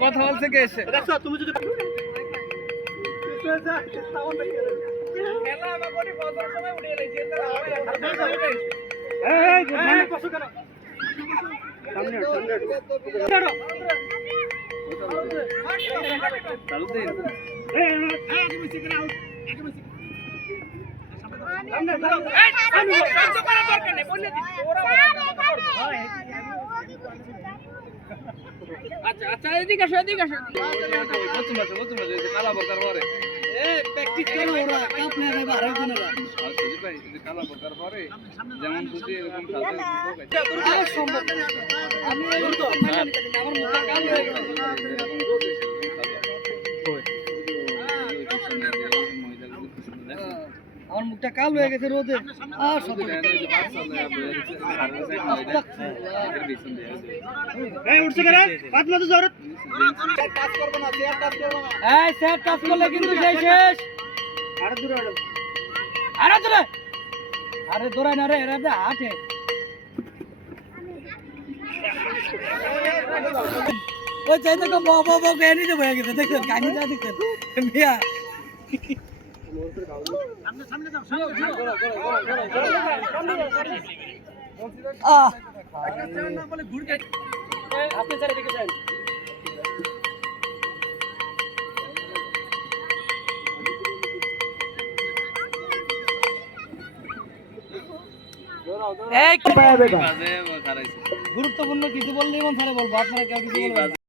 কথা বলছে কে এসে তুমি যদি আচ্ছা আচ্ছা এদিকে আসো কালা বকার পরে প্র্যাকটিস করো ওরা কাপ না রে বারে জনেরা সুজিত ভাই কালা বকার পরে যেমন খুশি এরকম সাজা সম্ভব আমি আমার মুখে কাল হয়ে গেল আমার মুখটা কাল হয়ে গেছে রোদে আর সব এই উঠছে কেন বাদ না তো জোরে কাজ করব না শেয়ার কাজ করব না এই শেয়ার কাজ করলে কিন্তু শেষ আরে দূরে আরে দৌড়াই না রে এরা দে হাটে ওই চাই তো বাবা কেনি যে হয়ে গেছে দেখছেন কাহিনীটা দেখছেন মিয়া সামনে যাও না বলে ঘুরে আপনি স্যার এদিকে যান গুরুত্বপূর্ণ কিছু বললে মন স্যারে বলবো আপনারা কেউ কিছু বলবেন